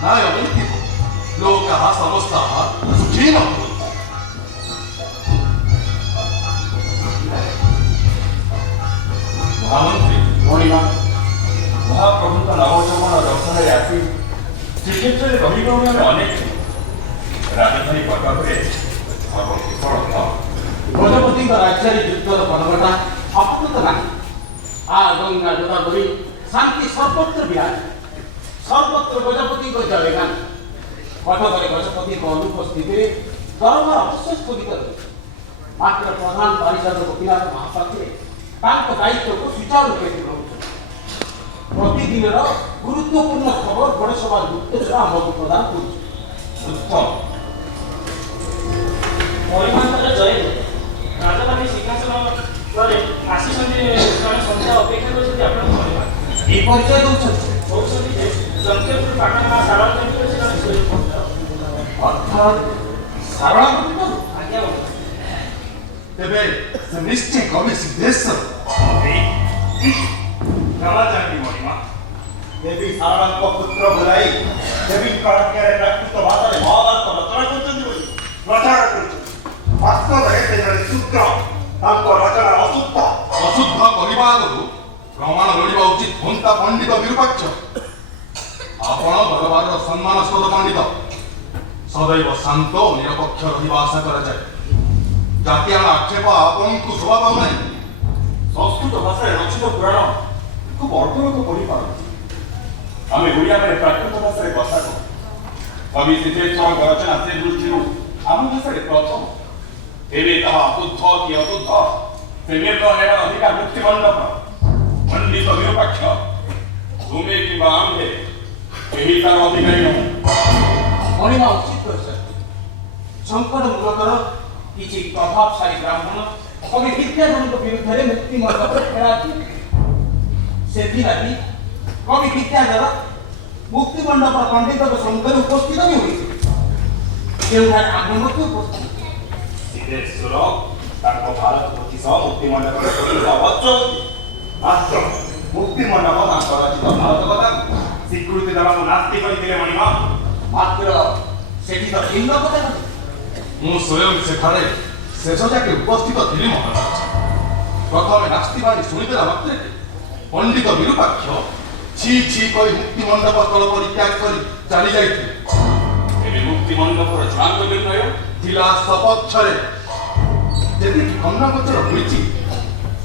नायमिति लोकः समस्तः सुखिनो भवन्तु। महामंत्री मणिमा महाप्रभु नवचमन दर्शन आसी श्रीक्षेत्र में रही अनेक राजधानी कटक सर्वकुशल गजपति राज्य युद्धर पर्वटा अप्रकृत ना आ गंगा गोदावरी शांति सर्वत्र विराज सर्वत्र गजपति जयगान कटक गजपति अनुपस्थित दरबार अवश्य स्थगित मात्र प्रधान पारिषद गोपीनाथ महापात्रे दायित्व को सुचारू रूपे प्रतिदिन गुरुत्वपूर्ण खबर बड़ सभा गुप्तचर आमको प्रदान कर जय राजधानी सिंहासन पर आसीଛନ୍ତି ଜଣେ ସନ୍ଧ୍ୟା ଅପେକ୍ଷା କରିଛନ୍ତି ଆପଣଙ୍କ ପରିବାର ଏ ପରିଚୟ ଦଉଛନ୍ତି ଯେ ଜଙ୍ଗଲପୁର ପାଟଣା ସାରଳା କେନ୍ଦ୍ରରେ ସେ ଜଣେ ସ୍ୱୟଂ ଅର୍ଥାତ୍ ସାରଳା ଆଜ୍ଞା ତେବେ ସେ ନିଶ୍ଚୟ କବି ସିଦ୍ଧେଶ୍ୱର क्षमा चाहती मणिमा देवी सारणांको पुत्र बुलाई देवी कड़क्यारे प्राकृत भाषा रे महाभारत रचना करछन्ती बोली प्रचार करछन्ती वास्तव रे से जने सूत्र तांको रचना अशुद्ध अशुद्ध कहवा आगु प्रमाण लोड़ा उचित हंता पंडित विरूपाक्ष आपण दरबार सम्मानस्पद पंडित सदैव शांत और निरपेक्ष रहिबा आशा करा जाए जातीय आक्षेप आपण को शोभा पाउ नहीं संस्कृत भाषा रचित पुराण खूब अल्प लोक पढ़ी पारती आम ओडिया में प्राकृत भाषा कथा कवि सिद्धेश्वर रचना से दृष्टि आम भाषा प्रथम एवं ताहा अशुद्ध कि अशुद्ध से निर्णय अधिकार मुक्ति मंडप पंडित विरूपाक्ष तुमे कि आम्भे यही तार अधिकारी नहु मणिमा उचित कर संकट मूलकर किसी प्रभावशाली ब्राह्मण कवि विद्याधर विरुद्ध में मुक्ति मंडप खेलाती से कवि विद्याधर मुक्ति मंडप पंडित सम्मुखें उपस्थित भी हुई उपस्थित सिद्धेश्वर भारत पचिश मुक्ति मंडप मात्र मुक्ति मंडप रचित भारत कथा स्वीकृति देवा नास्ती करते मणिमा मात्र से भिन्न कथा मु स्वयं सेठारे शेष जाके उपस्थित थी महाराज प्रथम नास्तिवाणी शुणीदेला मात्रे पंडित विरूपाक्ष छी छी कर मुक्ति मंडप स्थल परित्याग कर चली जाइए मुक्ति मंडप चूड़ांत निर्णय थिला सपक्षरे यदि खंडा गोचर होइछि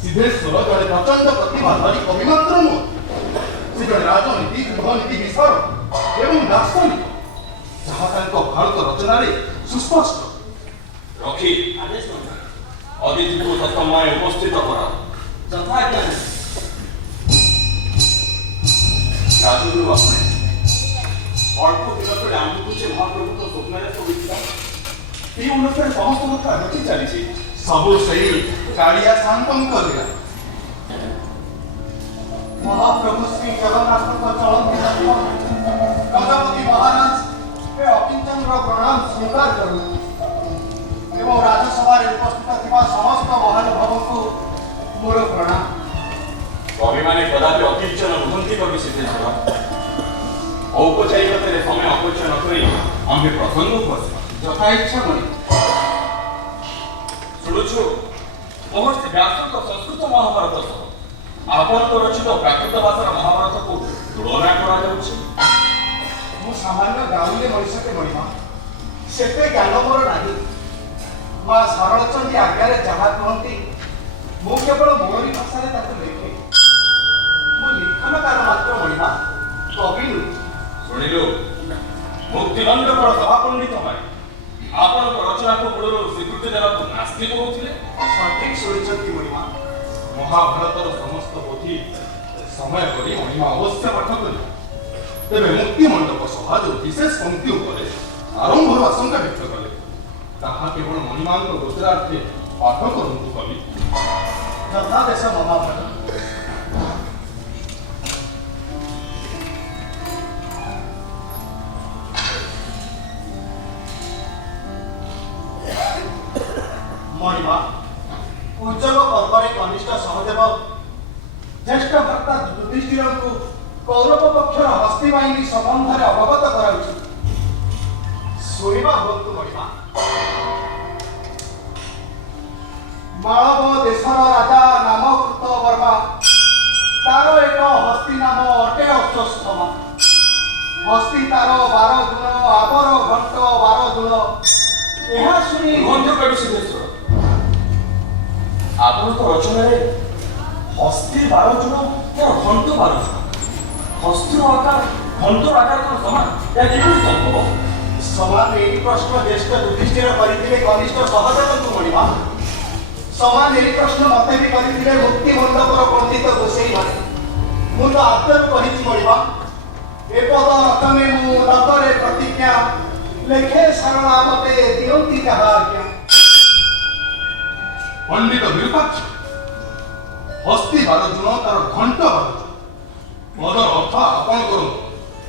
सिद्धेश्वर जड़े प्रचंड प्रतिभाधारी कवि मात्र नुह से जड़े राजनीति गृहनीति विशारद एवं दार्शनिक जहाँ भारत रचना सुस्पष्ट रखी अतिथि को तत्समय उपस्थित कर राजगुरु अपने अल्प दिन तले आमको जे महाप्रभु तो स्वप्न अनुसार समस्त कथा रचि चली सबु सही कालिया शांतम करिया महाप्रभु श्री जगन्नाथ को चलन गजपति महाराज के अकिंचन प्रणाम स्वीकार करूँ एवं राजसभा उपस्थित थिबा समस्त महानुभाव को मोर प्रणाम कवि माने कदापि अकिंचन रुहंती कवि सिद्धेश्वर औपचारिकता समय अपचय न करी आम्भे प्रसंग को यथा इच्छा मणि शुणुछु महर्षि व्यास संस्कृत महाभारत सह आपण रचित प्राकृत भाषा महाभारत को तुलना करा जाउछि मु सामान्य गाउले मनुष्यते मणिमा सेते ज्ञान मोर नाही मां सरलचंदी आज्ञारे जहा कहती मु केवल मोरी भाषा रे ताको लिखे मु लिखनकार मात्र मणिमा कवि नुहे शुणिलु मुक्ति मंडपर सभा पंडित माने आपण रचना को मूलर स्वीकृति देवा नास्तिक होउथिले सठिक सुनिचंती मणिमा महाभारतर समस्त पोथी समय करी महिमा अवश्य पाठ करी तेरे मुक्ति मंडप सभा जो विशेष पंक्ति उपरे आरंभ आशंका व्यक्त कले ताहा केवल महिमांक गोचरार्थे पाठ करंतु कवि यथादेश महाभारत मणिमा उज्जव पर्व कनिष्ठ सहदेव ज्येष्ठ भक्ता युधिष्ठिर को କୌରବ ପକ୍ଷର ହସ୍ତି ବାହିନୀ ସମ୍ବନ୍ଧରେ ଅବଗତ କରାଉଛି। ଶୁଣିବା ହୁଅନ୍ତୁ ମଣିମା। ମାଳବ ଦେଶର ରାଜା ନାମକୃତ ବର୍ମା, ତାର ଏକ ହସ୍ତି ନାମ ଅଟେ ଅଶ୍ୱସ୍ତମା। ହସ୍ତି ତାର 12 ଗୁଣ, ଆବର ଘଣ୍ଟ 12 ଗୁଣ। ଏହା ଶୁଣି କବି ସିଦ୍ଧେଶ୍ୱର, ଆପଣଙ୍କ ରଚନାରେ ହସ୍ତି 12 ଜଣ, ତାର ଘଣ୍ଟ 12 ଜଣ। ହସ୍ତିର ଆକାର ଘଣ୍ଟର ଆକାର କ'ଣ ସମାନ? ଏହା କିପରି ସମ୍ଭବ? ସମାନ ଏହି ପ୍ରଶ୍ନ ଜ୍ୟେଷ୍ଠ ଯୁଧିଷ୍ଠିର କରିଥିଲେ କନିଷ୍ଠ ସହଦେବଙ୍କୁ ମଣିମା। ସମାନ ଏହି ପ୍ରଶ୍ନ ମତେ ବି କରିଥିଲେ ମୁକ୍ତି ମଣ୍ଡପର ପଣ୍ଡିତ ଗୋସେଇମାନେ। ମୁଁ ତ ଆଦରୁ କହିଛି ମଣିମା, ଏପଦ ରକମେ ମୁଁ ନକରେ ପ୍ରତିଜ୍ଞା, ଲେଖେ ସାରଳା ମତେ ଦିଅନ୍ତି ଯାହା ଆଜ୍ଞା। ପଣ୍ଡିତ ବିରୂପାକ୍ଷ, ହସ୍ତି 12 ଜଣ, ତାର ଘଣ୍ଟ 12 ଜଣ। ପଦର ଅର୍ଥ ଆପଣ କରନ୍ତୁ।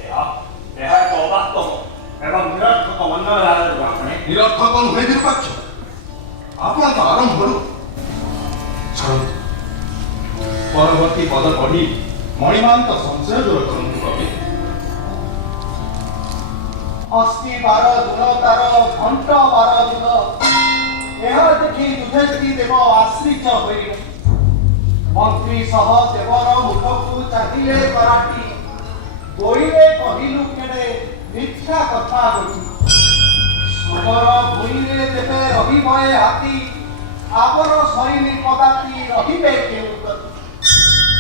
ଏହା ଏକ ଅବାସ୍ତବ ଏବଂ ନିରର୍ଥକ ବର୍ଣ୍ଣନାର ଆପଣ ନିରର୍ଥକ ନୁହେଁ ବିରୂପାକ୍ଷ, ଆପଣ ତ ଆରମ୍ଭରୁ ଛାଡ଼ନ୍ତୁ। ପରବର୍ତ୍ତୀ ପଦ ପଢ଼ି ମଣିମାଙ୍କ ସଂଶୟ ଦୂର କରନ୍ତୁ କବି। ହସ୍ତି 12 ଗୁଣ, ତାର ଘଣ୍ଟ 12 ଗୁଣ। ଏହା ଦେଖି ଯୁଧିଷ୍ଠି ଦେବ ଆଶ୍ରିତ ହୋଇଲେ। ମନ୍ତ୍ରୀ ସହ ଦେବର ମୁଖକୁ ଚାହିଁଲେ କରାଟି, ବୋଇଲେ କହିଲୁ କେଡ଼େ ମିଥ୍ୟା କଥା ଗୋଟି। ସୁବର ଭୂଇଁରେ ତେବେ ରହିବ ଏ ହାତୀ, ଆବର ସରିନି ପଦାତି ରହିବେ କେଉଁ ଗତି।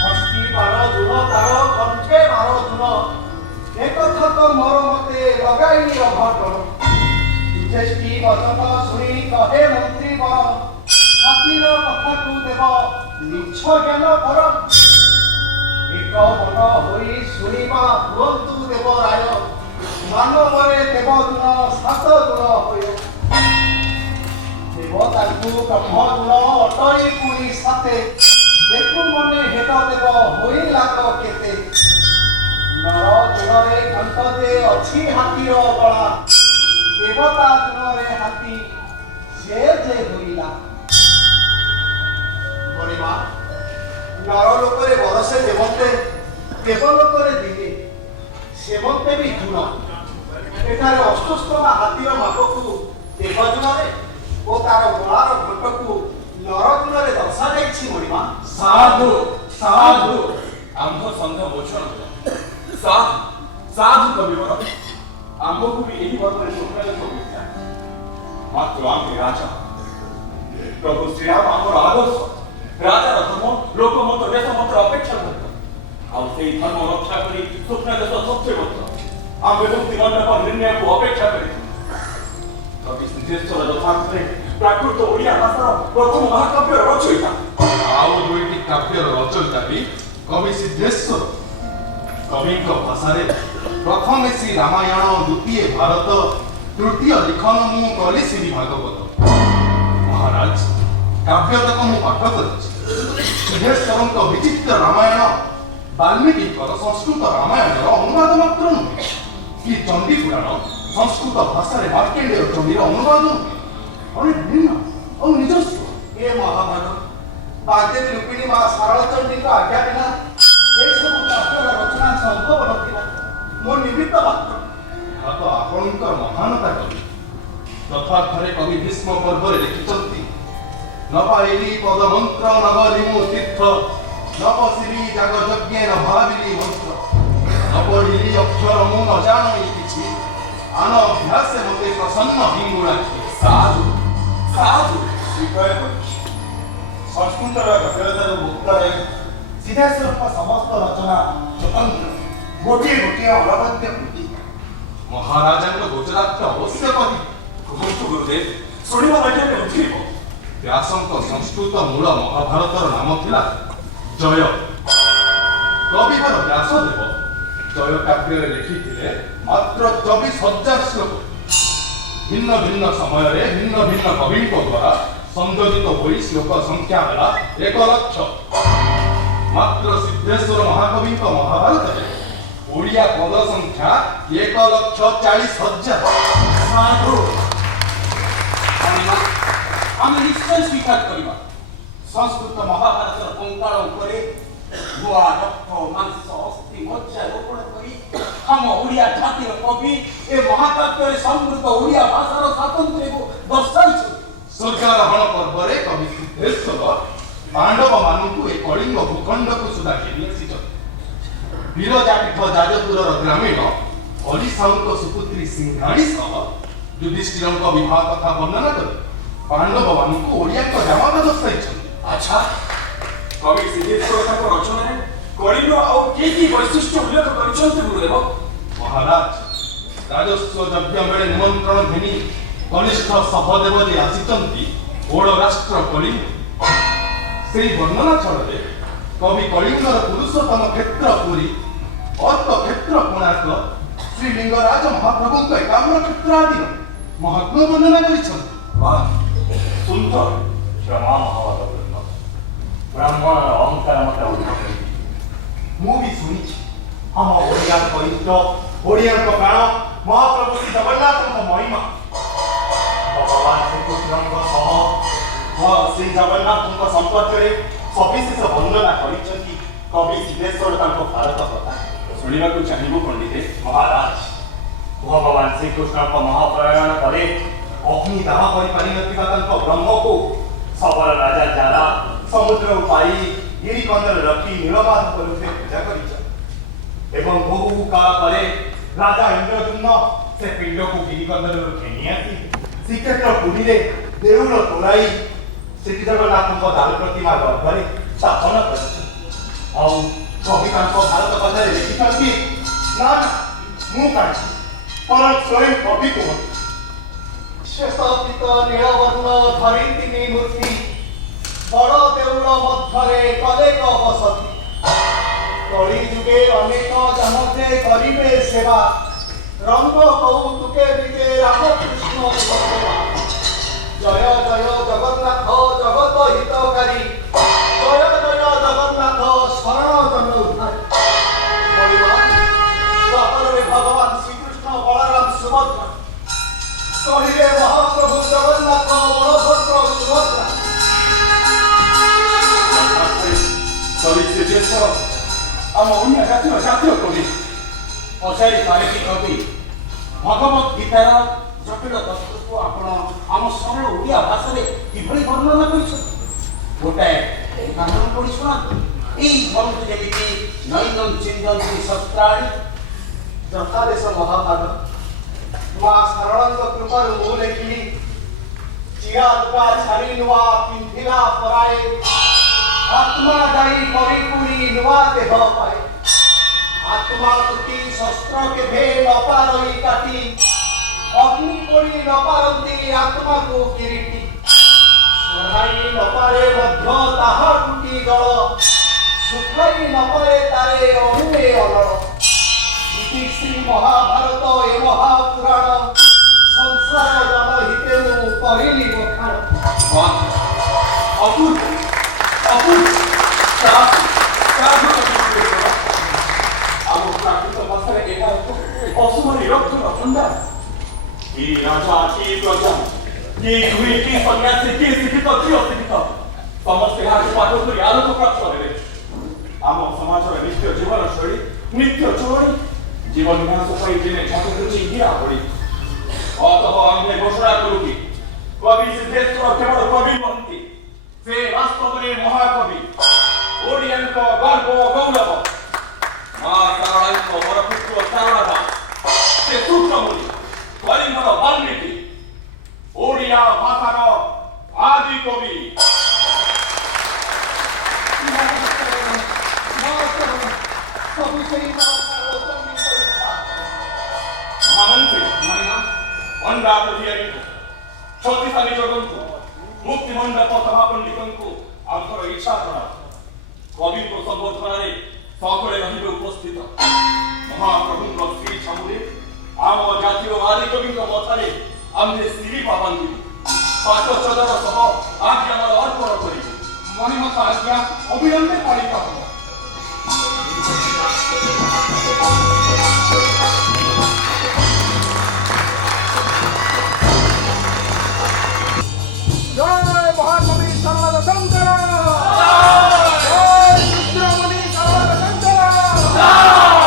ହସ୍ତି 12 ଗୁଣ, ତାର ଘଣ୍ଟେ 12 ଗୁଣ। একথা তো মোর মতে লগাইনি অঘটন। যুধিষ্ঠি বচন শুনি কহে মন্ত্রী বর, হাতীর কথাকু দেব মিছ জ্ঞান কর। এক মন হই শুনিবা হুয়ন্তু দেব রায়, মানবরে দেব গুণ 7 গুণ হয়। দেব তাকু ব্রহ্ম গুণ অটই পুরি সাথে, দেখু মনে হেত দেব হই লাগ কেতে। নর গুণরে ঘণ্টতে অছি হাতীর গলা, দেবতা গুণরে হাতী সে যে হইলা। মণিমা, নর লোকরে বরসে দেবন্তে, দেব লোকরে দিনে সেবন্তে বি গুণ। এখানে অশ্বস্তমা হাতীর মাপকু দেব গুণরে ও তার গলার ঘণ্টকু নর গুণরে দর্শা যাইছি। মণিমা, ସାଧୁ ସାଧୁ ଆମ୍ଭ ସନ୍ଦେହ ମୋଚନ ହେଲା। ସାଧୁ ସାଧୁ କବିବର, ଆମ୍ଭକୁ ବି ଏହି ବର୍ଗରେ ସ୍ୱପ୍ନରେ ମିଥ୍ୟା। ମାତ୍ର ଆମ୍ଭେ ରାଜା, ପ୍ରଭୁ ଶ୍ରୀରାମ ଆମର ଆଦର୍ଶ। ରାଜାର ଧର୍ମ ଲୋକମତ ଦେଶ ମତ ଅପେକ୍ଷା କରିବ। ଆଉ ସେଇ ଧର୍ମ ରକ୍ଷା କରି ସ୍ୱପ୍ନ ଦେଶ ସତ୍ୟ ମଧ୍ୟ ଆମ୍ଭେ ମୁକ୍ତି ମଣ୍ଡପ ନିର୍ଣ୍ଣୟକୁ ଅପେକ୍ଷା କରିଛୁ। କବି ସିଦ୍ଧେଶ୍ୱର ଯଥାର୍ଥରେ ପ୍ରାକୃତ ଓଡ଼ିଆ ଭାଷାର ପ୍ରଥମ ମହାକାବ୍ୟର ରଚୟିତା। ଆଉ ଦୁଇଟି କାବ୍ୟର ରଚୟିତା ବି କବି ସିଦ୍ଧେଶ୍ୱର। କବିଙ୍କ ଭାଷାରେ ପ୍ରଥମେ ଶ୍ରୀ ରାମାୟଣ, ଦ୍ୱିତୀୟ ଭାରତ, ତୃତୀୟ ଲିଖନ ମୁଁ କଲି ଶ୍ରୀ ଭାଗବତ। ମହାରାଜ, କାବ୍ୟତକ ମୁଁ ପାଠ କରିଛି। ସିଦ୍ଧେଶ୍ୱରଙ୍କ ବିଚିତ୍ର ରାମାୟଣ ବାଲ୍ମୀକିଙ୍କର ସଂସ୍କୃତ ରାମାୟଣର ଅନୁବାଦ ମାତ୍ର ନୁହେଁ, କି ଚଣ୍ଡୀ ପୁରାଣ ସଂସ୍କୃତ ଭାଷାରେ ମାର୍କଣ୍ଡେୟ ଚଣ୍ଡୀର ଅନୁବାଦ ନୁହେଁ, ଅନେକ ଭିନ୍ନ ଆଉ ନିଜସ୍ୱ। ଏ ମହାଭାରତ ବାଗ୍ଦେବୀ ରୂପିଣୀ ମା ଶାରଳା ଚଣ୍ଡୀଙ୍କ ଆଜ୍ଞା ବିନା ଏସବୁ କାବ୍ୟର ରଚନା ସମ୍ଭବ ନଥିଲା। ମୋ ନିମିତ୍ତ ମାତ୍ର। ଏହା ତ ଆପଣଙ୍କର ମହାନତା କବି। ଯଥାର୍ଥରେ କବି ଭୀଷ୍ମ ପର୍ବରେ ଲେଖିଛନ୍ତି, ନ ପାଇଲି ପଦମନ୍ତ୍ର ନ ଗଲି ମୁଁ ତୀର୍ଥ, ନ ବସିଲି ଯାଗ ଯଜ୍ଞେ ନ ଭାବିଲି ମନ୍ତ୍ର, ନ ପଢ଼ିଲି ଅକ୍ଷର ମୁଁ ନ ଜାଣଇ କିଛି, ଆନ ଅଭ୍ୟାସେ ମୋତେ ପ୍ରସନ୍ନ ହିଙ୍ଗୁଳାଖି। ସାଧୁ ସାଧୁ ବିକ୍ରୟ କରିଛି। ସଂସ୍କୃତର ଗଭୀରତାରୁ ମୁକ୍ତରେ ସିଦ୍ଧେଶ୍ୱରଙ୍କ ସମସ୍ତ ରଚନା ସ୍ୱତନ୍ତ୍ର, ଗୋଟିଏ ଗୋଟିଏ ଅଲବଦ୍ୟ କୃତି। ମହାରାଜାଙ୍କ ଗୁଜରାଟରେ ଅବଶ୍ୟ କହି କୁହନ୍ତୁ ଗୁରୁଦେବ, ଶୁଣିବା ଲାଗି ଉଠିବ। ବ୍ୟାସଙ୍କ ସଂସ୍କୃତ ମୂଳ ମହାଭାରତର ନାମ ଥିଲା ଜୟ। କବିବର ବ୍ୟାସଦେବ ଜୟ କାବ୍ୟରେ ଲେଖିଥିଲେ ମାତ୍ର 24,000 ଶ୍ଲୋକ। ଭିନ୍ନ ଭିନ୍ନ ସମୟରେ ଭିନ୍ନ ଭିନ୍ନ କବିଙ୍କ ଦ୍ୱାରା ସଂଯୋଜିତ ହୋଇ ଶ୍ଲୋକ ସଂଖ୍ୟା ହେଲା 1,00,000। ମାତ୍ର ସିଦ୍ଧେଶ୍ୱର ମହାକବିଙ୍କ ମହାଭାରତରେ ଓଡ଼ିଆ ପଦ ସଂଖ୍ୟା 1,40,000। ସାଧୁ ଆମେ ନିଶ୍ଚୟ ସ୍ୱୀକାର କରିବା, ସଂସ୍କୃତ ମହାଭାରତର କଙ୍କାଳ ଉପରେ ନୂଆ ରକ୍ତ ମାଂସ ଅସ୍ଥି ମଜ୍ଜାରୋପଣ କରି ଆମ ଓଡ଼ିଆ ଜାତିର କବି ଏ ମହାକାବ୍ୟରେ ସମୃଦ୍ଧ ଓଡ଼ିଆ ଭାଷାର ସ୍ୱାତନ୍ତ୍ର୍ୟକୁ ଦର୍ଶାଇଛନ୍ତି। ସୂର୍ଯ୍ୟାରୋହଣ ପର୍ବରେ କବି ସିଦ୍ଧେଶ୍ୱର ପାଣ୍ଡବମାନଙ୍କୁ ଏ କଳିଙ୍ଗ ଭୂଖଣ୍ଡକୁ ସୁଦ୍ଧା ଘେନି ଆସିଛନ୍ତି। ବୀରଜାପୀଠ ଯାଜପୁରର ଗ୍ରାମୀଣ ହରିସାଉଙ୍କ ସୁପୁତ୍ରୀ ସିଂହାଣୀ ସହ ଯୁଧିଷ୍ଠିରଙ୍କ ବିବାହ କଥା ବର୍ଣ୍ଣନା କରି ପାଣ୍ଡବମାନଙ୍କୁ ଓଡ଼ିଆଙ୍କ ଜାମାତା ଦର୍ଶାଇଛନ୍ତି। ଆଚ୍ଛା, କବି ସିଦ୍ଧେଶ୍ୱର ତାଙ୍କ ରଚନାରେ କଳିଙ୍ଗ ଆଉ କି ବୈଶିଷ୍ଟ୍ୟ ଉଲ୍ଲେଖ କରିଛନ୍ତି ଗୁରୁଦେବ? ମହାରାଜ, ରାଜସ୍ୱ ଯଜ୍ଞ ବେଳେ ନିମନ୍ତ୍ରଣ ଘେନି କନିଷ୍ଠ ସହଦେବ ଯେ ଆସିଛନ୍ତି ଓଡ଼ ରାଷ୍ଟ୍ର କଳିଙ୍ଗ, ସେହି ବର୍ଣ୍ଣନା ଛଳରେ କବି କଳିଙ୍ଗର ପୁରୁଷୋତ୍ତମ କ୍ଷେତ୍ର ପୁରୀ, ଅର୍କ କ୍ଷେତ୍ର କୋଣାର୍କ, ଶ୍ରୀଲିଙ୍ଗରାଜ ମହାପ୍ରଭୁଙ୍କ ଏକାମ୍ର କ୍ଷେତ୍ର ଆଦିର ମହାତ୍ମ ବର୍ଣ୍ଣନା କରିଛନ୍ତି। ବାଃ, ସୁନ୍ଦର। କ୍ଷମା ମହାଭାରତ ବ୍ରାହ୍ମଣର ଅହଙ୍କାର ମତେ ଅନୁଭବ ମୁଁ ବି ଶୁଣିଛି ଆମ ଓଡ଼ିଆଙ୍କ ଇଷ୍ଟ, ଓଡ଼ିଆଙ୍କ ପ୍ରାଣ ମହାପ୍ରଭୁ ଶ୍ରୀ ଜଗନ୍ନାଥଙ୍କ ମହିମା। ଭଗବାନ ଶ୍ରୀକୃଷ୍ଣଙ୍କ ସହ ଶ୍ରୀ ଜଗନ୍ନାଥଙ୍କ ସମ୍ପର୍କରେ ସବିଶେଷ ବର୍ଣ୍ଣନା କରିଛନ୍ତି କବି ସିଦ୍ଧେଶ୍ୱର ତାଙ୍କ ଭାରତ କଥା। ଶୁଣିବାକୁ ଚାହିଁବୁ ପଣ୍ଡିତେ? ମହାରାଜ, ଭଗବାନ ଶ୍ରୀକୃଷ୍ଣଙ୍କ ମହାପ୍ରୟାଣ ପରେ ଅଗ୍ନି ଦାହ କରିପାରିନଥିବା ତାଙ୍କ ବ୍ରହ୍ମକୁ ଶବର ରାଜା ଜାରା ସମୁଦ୍ରକୁ ପାଇ ଗିରିକନ୍ଦରେ ରଖି ନୀଳମାଧବ ରୂପେ ପୂଜା କରିଛନ୍ତି ଏବଂ ବହୁ କାଳ ପରେ ରାଜା ଇନ୍ଦ୍ରଦ୍ୟୁମ୍ନ ସେ ପିଣ୍ଡକୁ ଗିରିକନ୍ଦରରୁ ଘେନି ଆସି ଶ୍ରୀକ୍ଷେତ୍ର ପୁରୀରେ ଦେଉଳ ତୋଳାଇ ଶ୍ରୀ ଜଗନ୍ନାଥଙ୍କ ଦାରୁ ପ୍ରତିମା ଗର୍ଭରେ ସ୍ଥାପନ କରିଛନ୍ତି। ଆଉ କବି ତାଙ୍କ ଭାରତ କଥାରେ ଲେଖିଛନ୍ତି, ନା ମୁଁ କାହିଁକି ବରଂ ସ୍ୱୟଂ କବି କୁହନ୍ତି। ଶ୍ଵେତ ପୀତ ନୀଳବର୍ଣ୍ଣ ଧରିତ୍ରୀ ମୂର୍ତ୍ତି, ବଡ଼ ଦେଉଳ ମଧ୍ୟରେ କଲେକ ବସତି। କଳି ଯୁଗେ ଅନେକ ଜନତେ କରିବେ ସେବା, ରଙ୍ଗ କୌତୁକେ ବିଜେ ରାମକୃଷ୍ଣ ଭଗବାନ। ଜୟ ଜୟ ଜଗନ୍ନାଥ ଜଗତ ହିତକାରୀ, ଜୟ ଜୟ ଜଗନ୍ନାଥ ଶରଣ ଜନ ଉଦ୍ଧାରୀ। ସହରରେ ଭଗବାନ ଶ୍ରୀକୃଷ୍ଣ ବଳରାମ ସୁଭଦ୍ରା, କହିଲେ ମହାପ୍ରଭୁ ଜଗନ୍ନାଥ ବଳଭଦ୍ର ସୁଭଦ୍ରା। କବି ସିଦ୍ଧେଶ୍ୱର ଆମ ଓଡ଼ିଆ ଜାତିର ଜାତୀୟ କବି। ପଚାରି ପାରିବି କବି, ଭଗବତ ଗୀତାର ଜଟିଳ ତତ୍ତ୍ୱକୁ ଆପଣ ଆମ ସରଳ ଓଡ଼ିଆ ଭାଷାରେ କିଭଳି ବର୍ଣ୍ଣନା କରିଛନ୍ତି? ଗୋଟାଏ ଉଦାହରଣ ପଢ଼ି ଶୁଣାନ୍ତୁ। ଏଇ ଧରନ୍ତୁ ଯେମିତି ନୈନଂ ଚିନ୍ତନ୍ତି ଶସ୍ତ୍ରାଣୀ। ଯଥାଦେଶ ମହାଭାଗ, ମା ଶାରଳାଙ୍କ କୃପାରୁ ମୁଁ ଲେଖିଲି, ଚିରା ଲୁଗା ଛାଡ଼ି ନୂଆ ପିନ୍ଧିଲା ପରାଏ, ଆତ୍ମା ଯାଇ ପରିପୁରି ନୂଆ ଦେହ ପାଏ। ଆତ୍ମା ଟୁଟି ଶସ୍ତ୍ର କେଭେ ନପାରଇ କାଟି, ଅଗ୍ନି ପୋଡ଼ି ନପାରନ୍ତି ଆତ୍ମାକୁ କିରିଟି। ସଢାଇ ନପାରେ ମଧ୍ୟ ତାହା ଟୁଟି ଜଳ, ଶୁଖାଇ ନପାରେ ତାରେ ଅଣୁଏ ଅନଳ। ଇତି ଶ୍ରୀ ମହାଭାରତ ଏ ମହାପୁରାଣ, ସଂସାର ଜନହିତେ ମୁଁ କରିଲି ବଖାଣ। ଅପୂର୍ବ ଅପୂର୍ବ। ଆମ ପ୍ରାକୃତ ଭାଷାରେ ଏହା ଏକ ଅଶୁଭ ନିରକ୍ଷର ଭଣ୍ଡାର। କି ରାଜା, କି ପ୍ରଜା, କି ଧୁଇ, କି ସନ୍ନ୍ୟାସୀ, କି ଶିକ୍ଷିତ, କି ଅଶିକ୍ଷିତ, ସମସ୍ତେ ଏହାକୁ ପାଠ କରି ଆଲୋକ ପ୍ରାପ୍ତ ହେବେ। ଆମ ସମାଜର ନିତ୍ୟ ଜୀବନ ଶୈଳୀ, ନିତ୍ୟ ଚଳଣି, ଜୀବନ ବିନାଶ ପାଇଁ ଦିନେ ଝାଟୁଛି ଗିରା ପଡ଼ି। ଅତଃ ଆମେ ଘୋଷଣା କରୁ କି କବି ସିଦ୍ଧେଶ୍ୱର କେବଳ କବି ନୁହନ୍ତି, ସେ ବାସ୍ତବରେ ମହାକବି, ଓଡ଼ିଆଙ୍କ ଗର୍ବ ଗୌରବ। ମା ଶାରଳାଙ୍କ ବରପୁତ୍ର ଶାରଳା ଦାସ, ସେ ସୂତ୍ରମୁନି, କଳିଙ୍ଗର ବାଲ୍ମୀକି, ଓଡ଼ିଆ ଭାଷାର ଆଦି କବି। ମହାମନ୍ତ୍ରୀ ଅଣ୍ଡା ପଡ଼ିଆରେ ଶକ୍ତିଶାଳୀ ଜଗଙ୍କୁ, ମୁକ୍ତିମଣ୍ଡପ ସଭା ପଣ୍ଡିତଙ୍କୁ ଆମର ଇଚ୍ଛା କରା। କବିଙ୍କ ସମ୍ବର୍ଦ୍ଧନାରେ সকলে রহিবে উপস্থিত। মহাপ্রভুଙ୍କ ଶ୍ରୀ ଛାମୁରେ ଆମ ଜାତୀୟ ଆଦି କବିଙ୍କ ମଥାରେ ଆମେ ଶ୍ରୀ ବାନ୍ଧି ପାଠ ଚଦର ସହ ଆଜ୍ଞା ଆମର ଅର୍ପଣ କରିବୁ। ମଣିମତ ଆଜ୍ଞା ଅବିଳମ୍ବେ ପାଳିତ ହେବ। জয় মহাকবি ଶାରଳା ଶଙ୍କର, জয় ରୁଦ୍ରମুনি ଶାରଳା ଶଙ୍କର।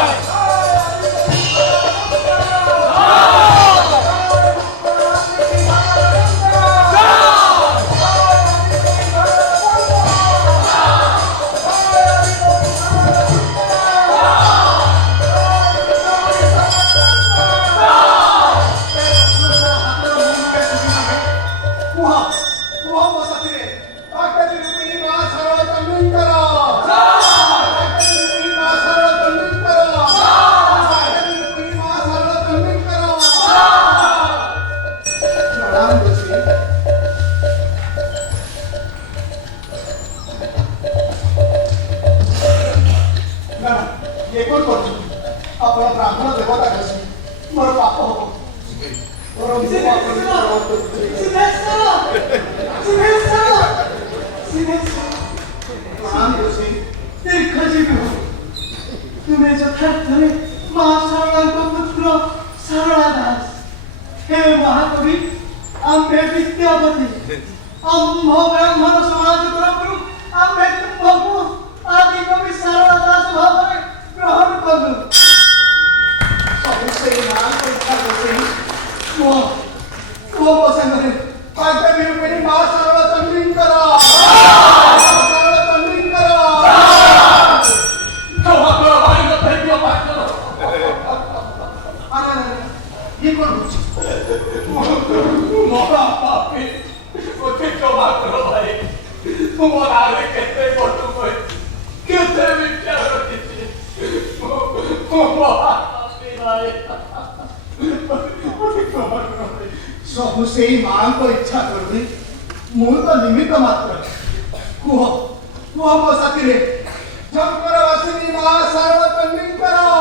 ସନାତନ ଦେବତା ଅଛି ମୋର ପାପ ହବ ମୋର ଦୀର୍ଘଜୀବୀ ହଉ ତୁମେ ଯଥାର୍ଥରେ ମା ଶାରଳାଙ୍କ ପୁତ୍ର ଶାରଳା ଦାସ हे महाकवि आम्हे विद्यापति आम्ह ब्राह्मण समाज तरफରୁ आम्हे ତୁମକୁ आदि कवि ଶାରଳା ଦାସ ଭାବରେ ଗ୍ରହଣ କଲୁ ସବୁ ସେଇ ମାଙ୍କ ଇଚ୍ଛା ବସେଇ ମୋ ସାଙ୍ଗରେ କାବ୍ୟ ବିରୂପିଣୀ ମା ଶାରଳା ଚଣ୍ଡୀଙ୍କର ଶାରଳା ଚଣ୍ଡୀଙ୍କର ये कौन पूछे मोरा पापी मुझे क्षमा करो भाई तुम्हारा कैसे फोटो कोई कैसे विचार होती थी मोरा पापी भाई मुझे क्षमा करो भाई सब सेई मां को इच्छा करुनी मु तो निमित्त मात्र कुह कुह मो साथी रे जंकर वासिनी मां ଶାରଳା ଚଣ୍ଡୀଙ୍କର